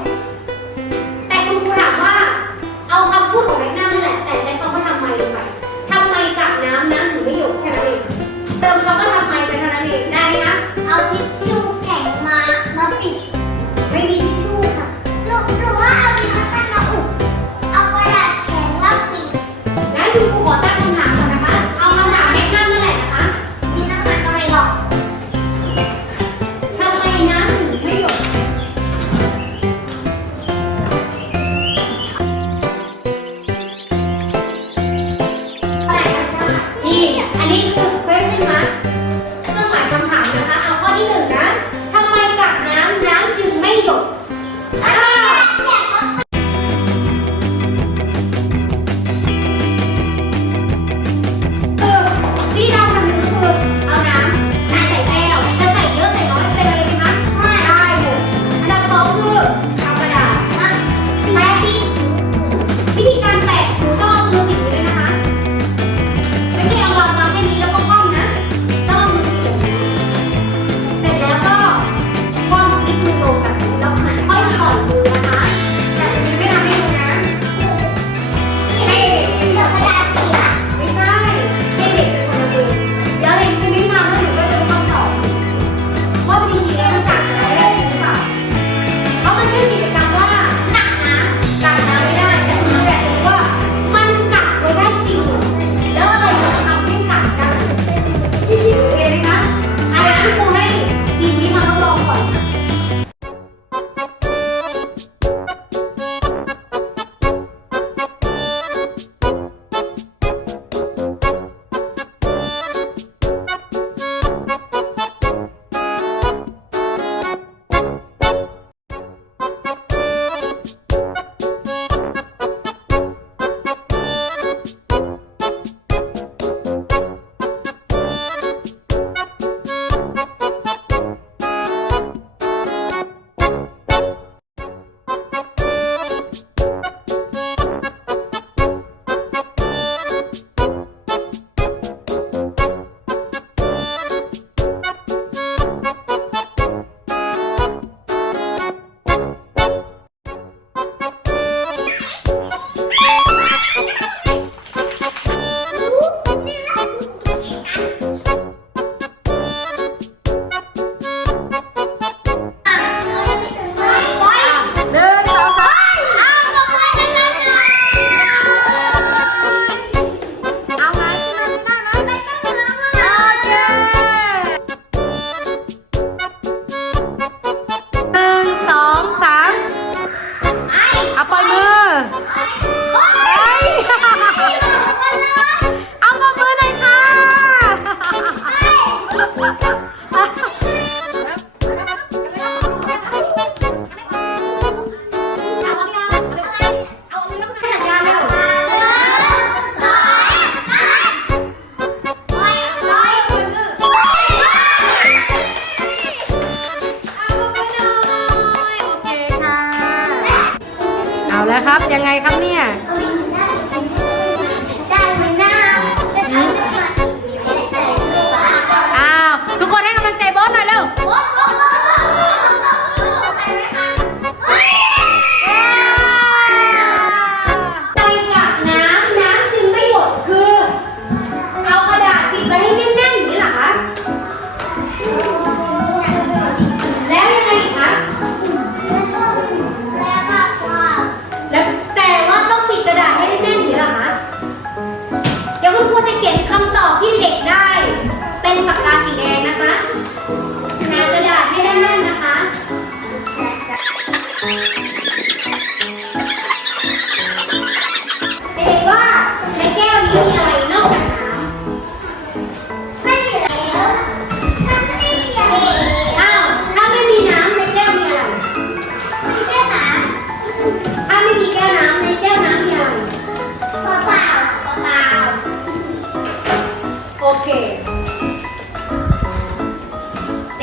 Ciao! แล้วครับ ยังไงครับเนี่ย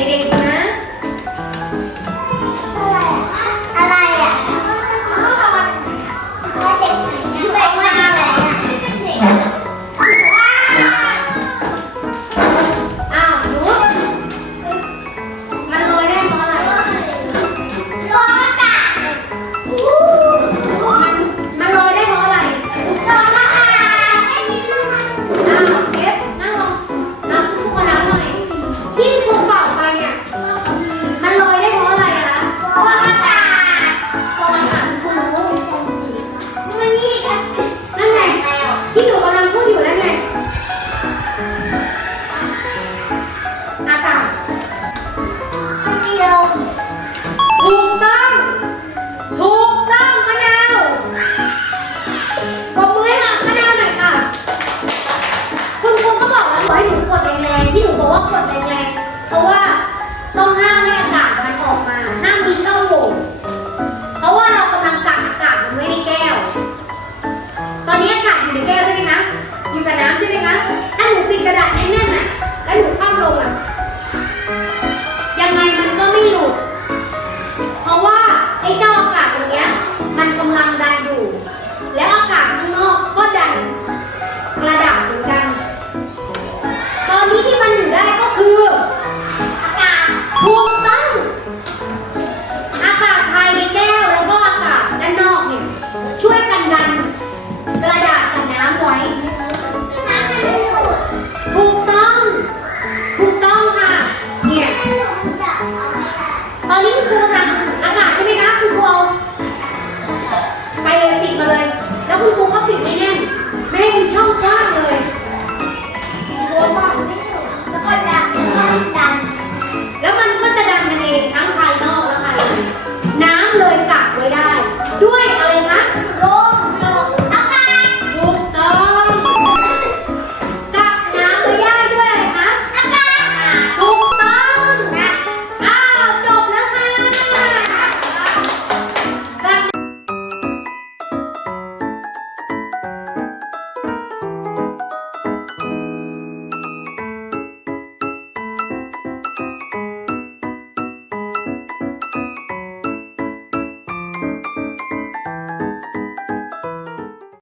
Thank you.